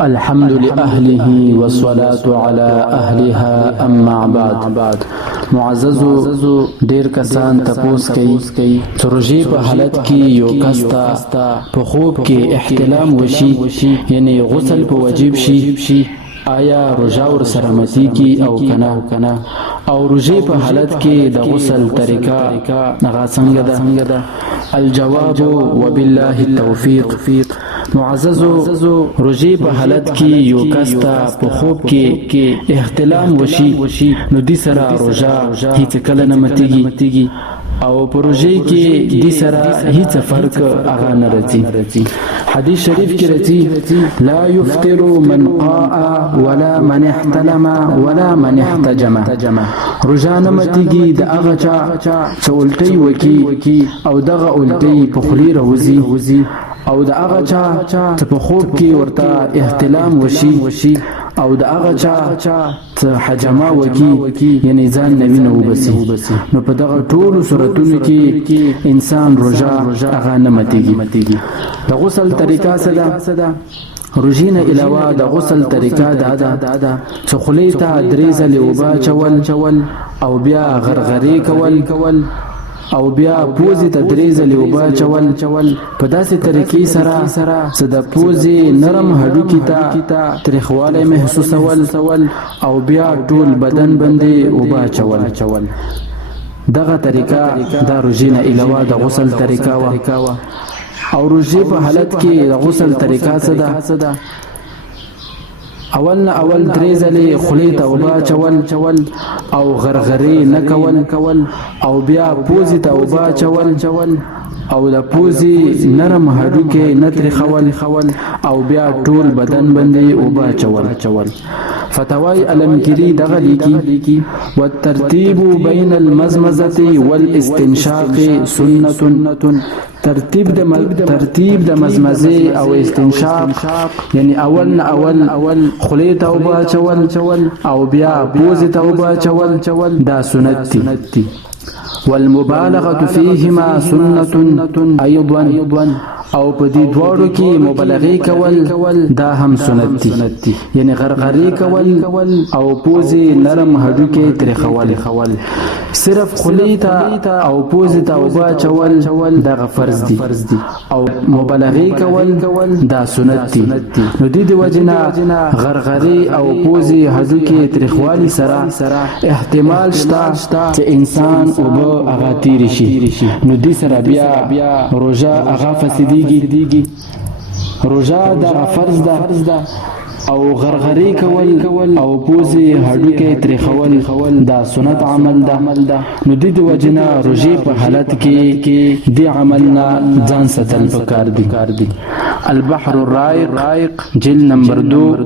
الحمد لأهله والصلاة على أهلها أما بعد. معززو ډیر کسان تپوس کوي چې روژې په حالت کې یو کس ته په خوب کې احتلام وشي، یعنی غسل په واجب شي، آیا روژه ورسره ماتیږي او کنه؟ او روژې په حالت کې د غسل طریقه هغه څنګه ده؟ الجواب وبالله التوفیق. معززو روژې په حالت کې یو کس ته په خوب کې احتلام وشي، نو دې سره روژه هیڅ کله نه ماتیږي او په روژې کې دې سره هیڅ فرق هغه نه راځي. حدیث شریف کې راځي لا یفطر من قاء ولا من احتلم ولا من احتجم. روژه نه ماتیږي د هغه چا چې الټی وکي او دغه الټی په خولې راوځي، او د هغه چا چې په خوب کې ورته احتلام وشي، او د هغه چا چې حجما وکي، یعنی ځان نه وینه وبسي. نو په دغه ټولو صورتونو کې انسان روژه هغه نه ماتیږي. د غسل طریقه څه ده؟ روژې نه علاوه د غسل طریقه دا ده چې خولې ته 3 ځلې اوبه چول او بیا غرغرې کول او بیا پوزې ته 3 ځلې اوبه چول په داسې طریقې سره چې د پوزې نرم هډوکي ته تریخوالی محسوسول او بیا ټول بدن باندې اوبه چول. دغه طریقه دا روژې نه علاوه د غسل طریقه وه. او روژې په حالت کې د غسل طریقه څه ده؟ اول 3 ځلې خولې ته اوبه چول او غرغرې نه کول او بیا پوزې ته اوبه چول او د پوزې نرم هډوکي نه تریخول او بیا ټول بدن باندې اوبه چول. فتاوی علمگیری دغه لیکي والترتیب بین المزمزه والاستنشاق سنة. ترتیب د مزمزه او استنشاق، یعنی اول خولې ته اوبه چول او بیا پوزې ته اوبه چول دا سنت دي. والمبالغه فيهما سنة ايضا، او په دې دواړو کې مبالغه کول دا هم سنت دي، یعنی غرغرې کول او پوزې نرم هډوکي تریخول. صرف خولې ته او پوزې ته اوبه چول دغه فرض دي او مبالغه کول دا سنت دي. نو دې د وجنه غرغرې او پوزې هډوکي تریخوالي سره احتمال شته چې انسان اوبه هغه تیر شي، نو دې سره بیا روژه هغه فسدیږي. روژه دا فرض ده او غرغرې کول او پوزې هډوکي تریخول دا سنت عمل ده. نو دې د وجنه روژې په حالت کې دې عمل نه ځان ساتل پکار دي. البحر الرائق جلد نمبر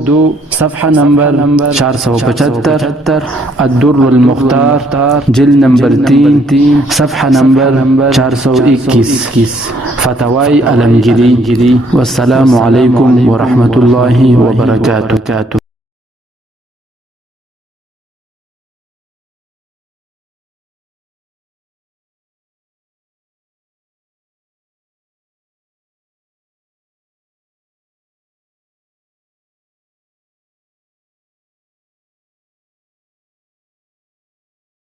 2 صفحه نمبر 475. الدر المختار جلد نمبر 3 صفحه نمبر 421. فتاوی علمگیری. والسلام علیکم ورحمة الله وبرکاته.